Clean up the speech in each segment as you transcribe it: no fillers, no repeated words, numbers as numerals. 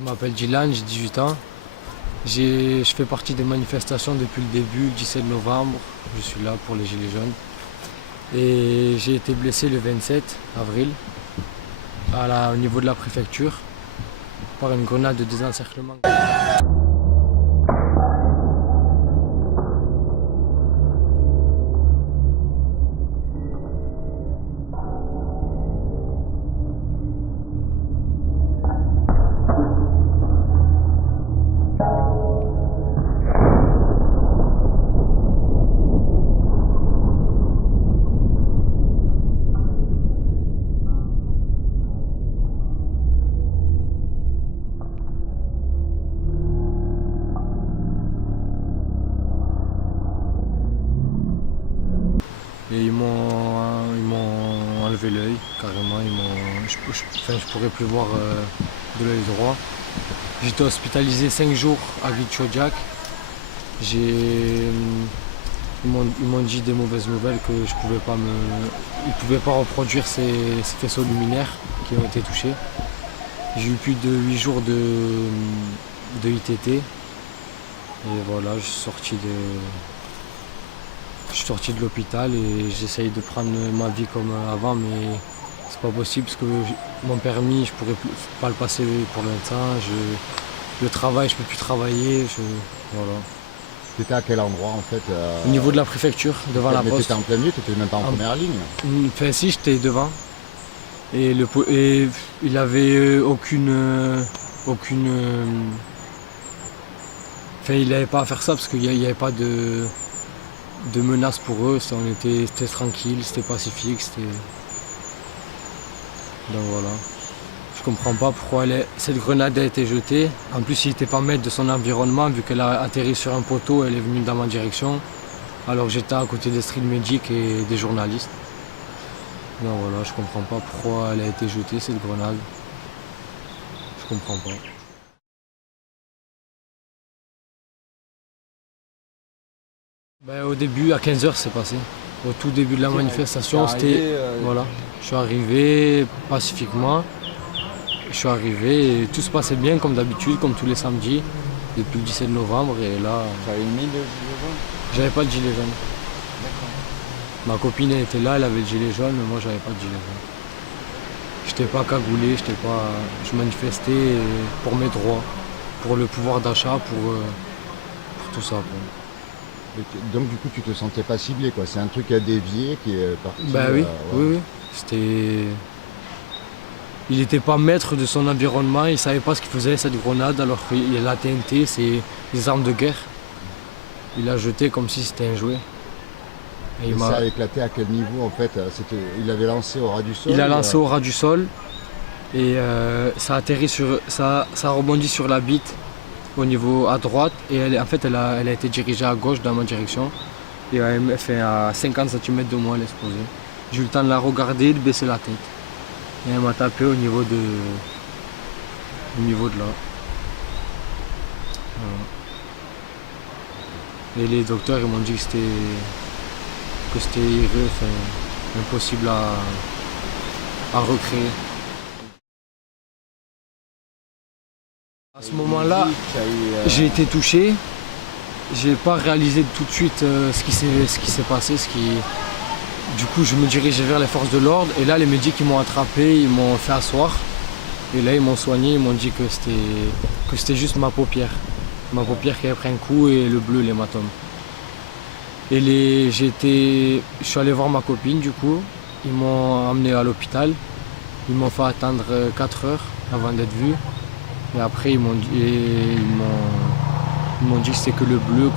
Je m'appelle Dylan, j'ai 18 ans. Je fais partie des manifestations depuis le début, le 17 novembre. Je suis là pour les Gilets jaunes. Et j'ai été blessé le 27 avril au niveau de la préfecture par une grenade de désencerclement. Et ils m'ont enlevé l'œil, carrément. Je pourrais plus voir de l'œil droit. J'étais hospitalisé 5 jours à Vitchodiac. Ils m'ont dit des mauvaises nouvelles, que ils ne pouvaient pas reproduire ces faisceaux luminaires qui ont été touchés. J'ai eu plus de 8 jours de ITT. Et voilà, je suis sorti de l'hôpital et j'essaye de prendre ma vie comme avant, mais c'est pas possible parce que mon permis, je pourrais pas le passer pour l'instant. Le travail, je peux plus travailler. Voilà. Tu étais à quel endroit en fait Au niveau de la préfecture, devant la Mais tu poste. étais en plein milieu, tu étais même pas en première ligne. Enfin si, j'étais devant. Et il avait Enfin, il n'avait pas à faire ça parce qu'il n'y avait pas de menace pour eux. C'était tranquille, c'était pacifique. Donc voilà. Je comprends pas pourquoi cette grenade a été jetée. En plus, il n'était pas maître de son environnement vu qu'elle a atterri sur un poteau, elle est venue dans ma direction. Alors que j'étais à côté des street medics et des journalistes. Donc voilà, je comprends pas pourquoi elle a été jetée cette grenade. Je comprends pas. Au début, à 15 h c'est passé. Au tout début de la manifestation, voilà. Je suis arrivé pacifiquement. Je suis arrivé et tout se passait bien comme d'habitude, comme tous les samedis, depuis le 17 novembre. Et là. Tu avais mis le gilet jaune? J'avais pas de gilet jaune. D'accord. Ma copine elle était là, elle avait le gilet jaune, mais moi j'avais pas de gilet jaune. J'étais pas cagoulé, je manifestais pour mes droits, pour le pouvoir d'achat, pour tout ça. Donc du coup tu te sentais pas ciblé quoi, c'est un truc à dévier qui est parti. Oui, ouais. oui. Il n'était pas maître de son environnement, il ne savait pas ce qu'il faisait cette grenade alors que la TNT c'est des armes de guerre. Il l'a jeté comme si c'était un jouet. Et ça a éclaté à quel niveau en fait? Il l'avait lancé au ras du sol? Il l'a lancé au ras du sol et ça a atterri ça a rebondi sur la bite au niveau à droite et elle a été dirigée à gauche dans ma direction et elle fait à 50 cm de moi elle a explosé. J'ai eu le temps de la regarder, de baisser la tête. Et elle m'a tapé au niveau de là. Voilà. Et les docteurs ils m'ont dit que c'était impossible à recréer. À ce moment-là, j'ai été touché. J'ai pas réalisé tout de suite ce qui s'est passé. Du coup, je me dirigeais vers les forces de l'ordre et là, les médics ils m'ont attrapé, ils m'ont fait asseoir. Et là, ils m'ont soigné, ils m'ont dit que c'était juste ma paupière. Ma paupière qui avait pris un coup et le bleu, l'hématome. Et je suis allé voir ma copine du coup. Ils m'ont emmené à l'hôpital. Ils m'ont fait attendre 4 heures avant d'être vu. Et après, ils m'ont dit que c'était que le bleu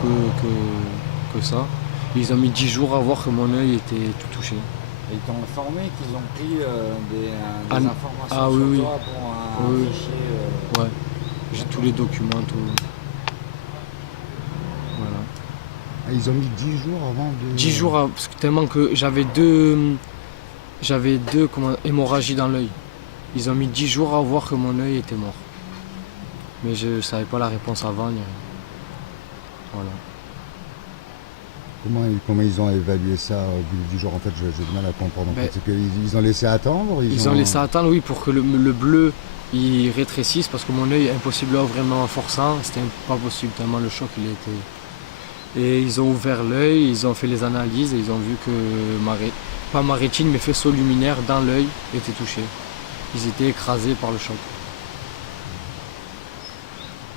que ça. Ils ont mis 10 jours à voir que mon œil était tout touché. Et ils t'ont informé qu'ils ont pris des informations sur toi pour un fichier Ouais, j'ai tous les documents, tout. Voilà. Ils ont mis 10 jours avant de... 10 jours, parce que tellement que j'avais deux hémorragies dans l'œil. Ils ont mis 10 jours à voir que mon œil était mort. Mais je ne savais pas la réponse avant. Voilà. Comment ils ont évalué ça au bout du jour? En fait, j'ai du mal à comprendre. En Ben, fait. C'est qu'ils ont laissé attendre. Ils ont laissé attendre, oui, pour que le bleu il rétrécisse, parce que mon œil, impossible à ouvrir même en forçant, c'était pas possible tellement le choc il était. Et ils ont ouvert l'œil, ils ont fait les analyses et ils ont vu que pas ma rétine, mais faisceau luminaire dans l'œil était touché. Ils étaient écrasés par le choc.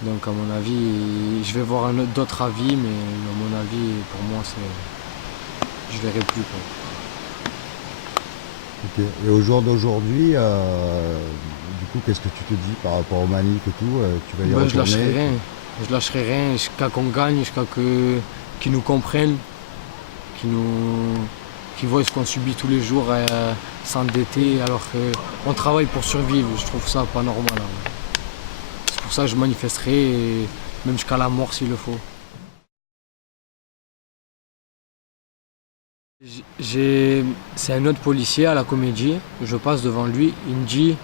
Donc à mon avis, je vais voir d'autres avis, mais à mon avis, pour moi, je verrai plus, quoi. Ok. Et au jour d'aujourd'hui, du coup, qu'est-ce que tu te dis par rapport aux manifs et tout? Tu vas y Ben, je lâcherai retourner? rien. Je lâcherai rien jusqu'à qu'on gagne, qu'ils nous comprennent, qu'ils voient ce qu'on subit tous les jours, s'endetter alors qu'on travaille pour survivre. Je trouve ça pas normal, hein. C'est pour ça que je manifesterai, même jusqu'à la mort s'il le faut. C'est un autre policier à la comédie, je passe devant lui, il me dit,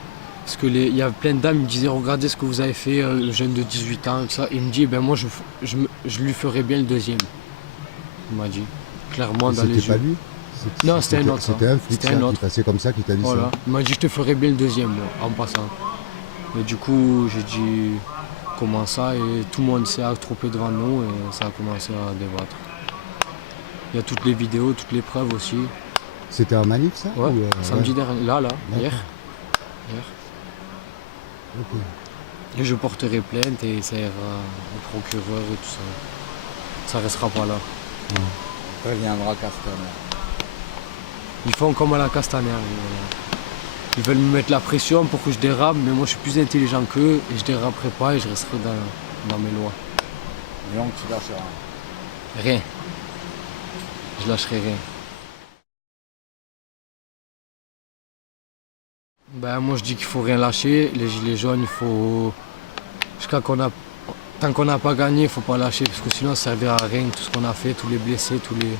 parce il y a plein de dames, il me disait regardez ce que vous avez fait, le jeune de 18 ans, tout ça. Il me dit ben moi je lui ferai bien le deuxième. Il m'a dit, clairement dans les C'était pas yeux. lui? Non, c'était un autre. C'était un flic C'était un qui autre. passait comme ça, qui t'a dit Voilà. ça. Il m'a dit je te ferai bien le deuxième moi, en passant. Et du coup j'ai dit comment ça, et tout le monde s'est attroupé devant nous et ça a commencé à débattre. Il y a toutes les vidéos, toutes les preuves aussi. C'était un manif, ça? Ouais, Ou, samedi ouais. dernier, là, hier. Ok. Et je porterai plainte et ça ira au procureur et tout ça. Ça restera pas là. Après viendra Castaner. Ils font comme à la Castaner. Ils veulent me mettre la pression pour que je dérape, mais moi je suis plus intelligent qu'eux et je déraperai pas et je resterai dans mes lois. Et donc tu lâcheras. Rien. Je lâcherai rien. Ben moi je dis qu'il faut rien lâcher. Les gilets jaunes, il faut. Tant qu'on n'a pas gagné, il faut pas lâcher parce que sinon ça servira à rien. Tout ce qu'on a fait, tous les blessés, il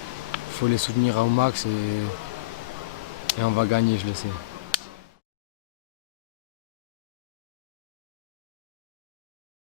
faut les soutenir au max et on va gagner, je le sais.